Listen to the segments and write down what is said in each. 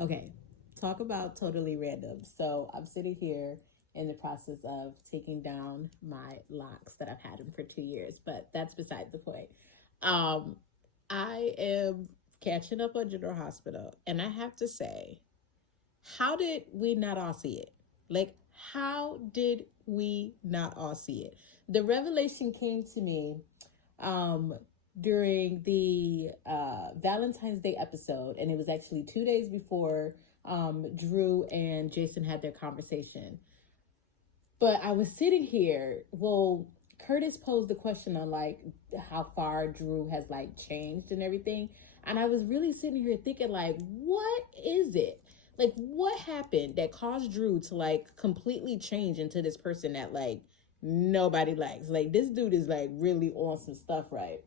Okay, talk about totally random. So I'm sitting here in the process of taking down my locks that I've had them for 2 years, but that's beside the point. Um, I am catching up on General Hospital, and I have to say, how did we not all see it? Like, how did we not all see it? The revelation came to me um, during the Valentine's Day episode, and it was actually 2 days before Drew and Jason had their conversation. But I was sitting here. Well, Curtis posed the question on like how far Drew has like changed and everything, and I was really sitting here thinking like, what is it? Like, what happened that caused Drew to like completely change into this person that like nobody likes? Like, this dude is like really on some stuff, right?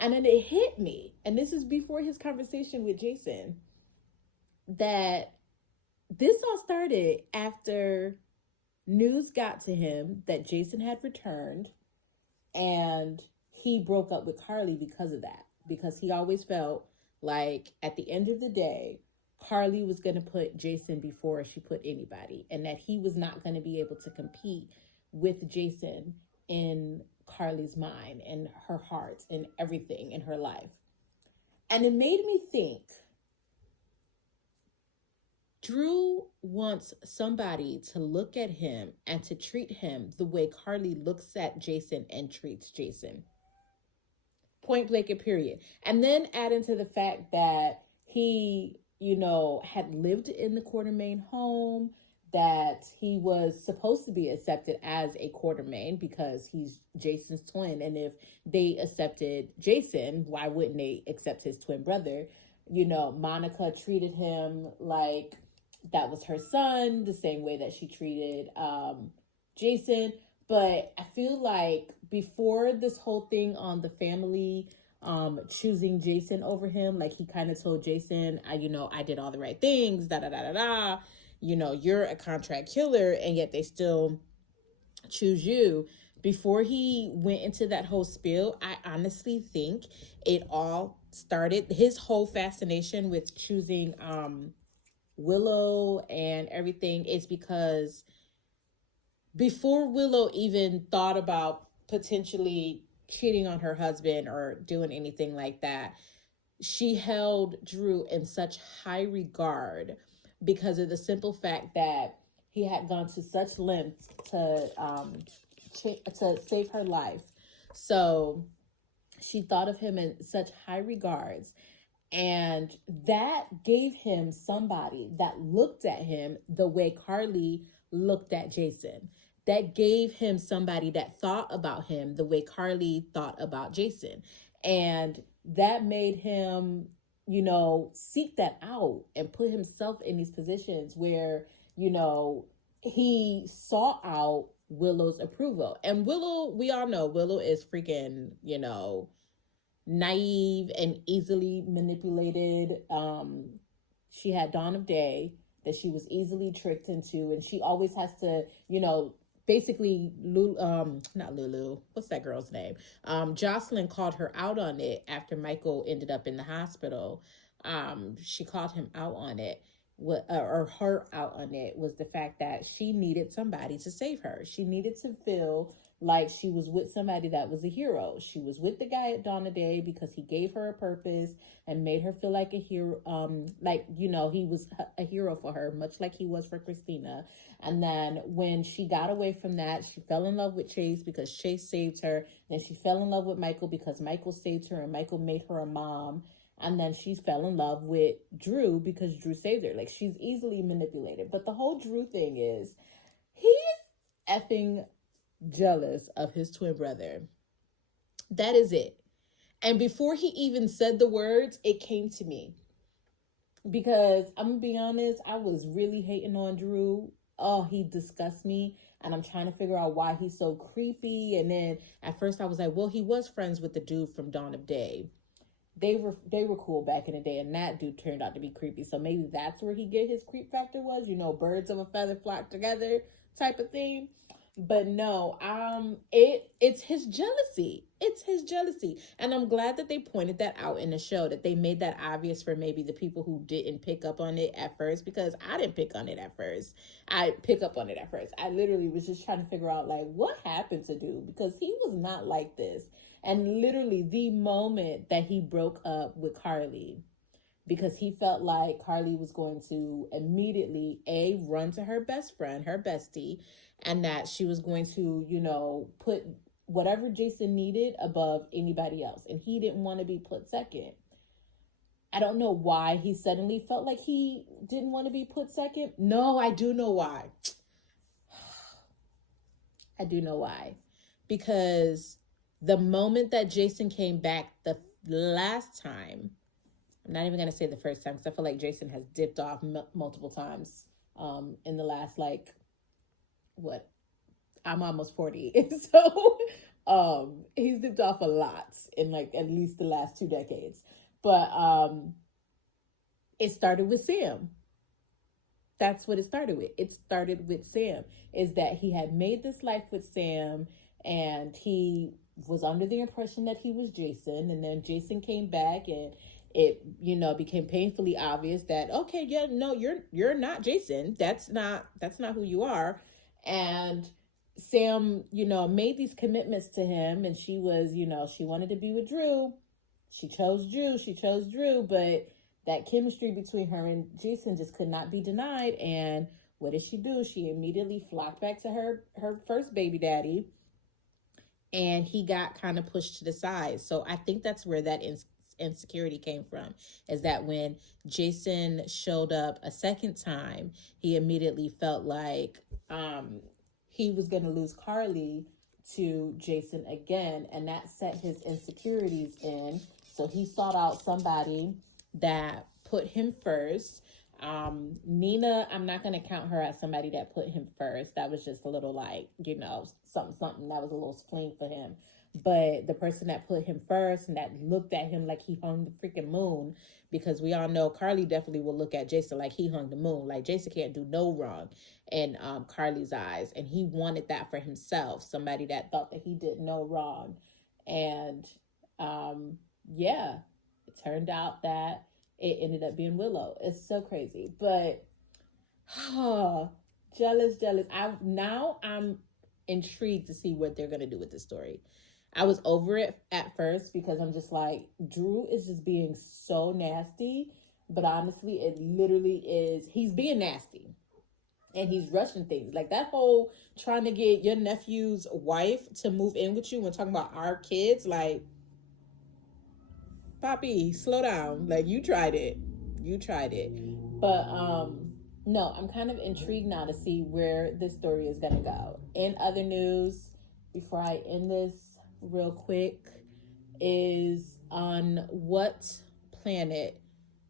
And then it hit me, and this is before his conversation with Jason, that this all started after news got to him that Jason had returned, and he broke up with Carly because of that. Because he always felt like at the end of the day, Carly was going to put Jason before she put anybody, and that he was not going to be able to compete with Jason in Carly's mind and her heart and everything in her life. And it made me think, Drew wants somebody to look at him and to treat him the way Carly looks at Jason and treats Jason. Point blank and period. And then add into the fact that he, had lived in the Quartermain home, that he was supposed to be accepted as a Quartermain because he's Jason's twin. And if they accepted Jason, why wouldn't they accept his twin brother? Monica treated him like that was her son, the same way that she treated Jason. But I feel like before this whole thing on the family choosing Jason over him, like he kind of told Jason, I did all the right things, da da da da da. You're a contract killer, and yet they still choose you. Before he went into that whole spiel, I honestly think it all started, his whole fascination with choosing Willow and everything is because before Willow even thought about potentially cheating on her husband or doing anything like that, she held Drew in such high regard because of the simple fact that he had gone to such lengths to save her life. So she thought of him in such high regards, and that gave him somebody that looked at him the way Carly looked at Jason. That gave him somebody that thought about him the way Carly thought about Jason. And that made him, seek that out and put himself in these positions where, he sought out Willow's approval. And Willow, we all know Willow is freaking, naive and easily manipulated. She had Dawn of Day that she was easily tricked into, and she always has to, basically, not Lulu, what's that girl's name? Jocelyn called her out on it after Michael ended up in the hospital. She called him out on it. Or her out on it was the fact that she needed somebody to save her. She needed to feel like she was with somebody that was a hero. She was with the guy at Dawn of Day because he gave her a purpose and made her feel like a hero. He was a hero for her, much like he was for Christina. And then when she got away from that, she fell in love with Chase because Chase saved her. Then she fell in love with Michael because Michael saved her and Michael made her a mom. And then she fell in love with Drew because Drew saved her. Like, she's easily manipulated. But the whole Drew thing is, he's effing jealous of his twin brother. That is it. And before he even said the words, it came to me. Because I'm going to be honest, I was really hating on Drew. Oh, he disgusts me. And I'm trying to figure out why he's so creepy. And then at first I was like, well, he was friends with the dude from Dawn of Day. They were cool back in the day, and that dude turned out to be creepy. So maybe that's where he get his creep factor was, birds of a feather flock together type of thing. But no, it's his jealousy. It's his jealousy. And I'm glad that they pointed that out in the show, that they made that obvious for maybe the people who didn't pick up on it at first, because I didn't pick on it at first. I pick up on it at first. I literally was just trying to figure out like what happened to dude, because he was not like this. And literally the moment that he broke up with Carly, because he felt like Carly was going to immediately run to her best friend, her bestie, and that she was going to, put whatever Jason needed above anybody else. And he didn't want to be put second. I don't know why he suddenly felt like he didn't want to be put second. No, I do know why. I do know why. Because the moment that Jason came back the last time, I'm not even going to say the first time, because I feel like Jason has dipped off multiple times in the last, like, what? I'm almost 40. And so he's dipped off a lot in, like, at least the last 2 decades. But it started with Sam. That's what it started with. It started with Sam, is that he had made this life with Sam, and he was under the impression that he was Jason. And then Jason came back, and it became painfully obvious that, okay, yeah, no, you're not Jason. That's not who you are. And Sam made these commitments to him, and she was she wanted to be with Drew. She chose Drew, but that chemistry between her and Jason just could not be denied. And what did she do? She immediately flocked back to her first baby daddy, and he got kind of pushed to the side. So I think that's where that insecurity came from, is that when Jason showed up a second time, he immediately felt like he was going to lose Carly to Jason again, and that set his insecurities in. So he sought out somebody that put him first. Nina, I'm not going to count her as somebody that put him first. That was just a little like, something that was a little spleen for him. But the person that put him first and that looked at him like he hung the freaking moon, because we all know Carly definitely will look at Jason like he hung the moon. Like Jason can't do no wrong in Carly's eyes. And he wanted that for himself, somebody that thought that he did no wrong. And yeah, it turned out that it ended up being Willow. It's so crazy. But jealous. I'm intrigued to see what they're going to do with this story. I was over it at first because I'm just like, Drew is just being so nasty. But honestly, it literally is. He's being nasty. And he's rushing things. Like that whole trying to get your nephew's wife to move in with you and talking about our kids. Like, Poppy, slow down. Like, you tried it. But no, I'm kind of intrigued now to see where this story is going to go. In other news, before I end this real quick, is on what planet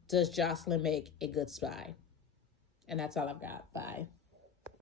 does Jocelyn make a good spy? And that's all I've got. Bye.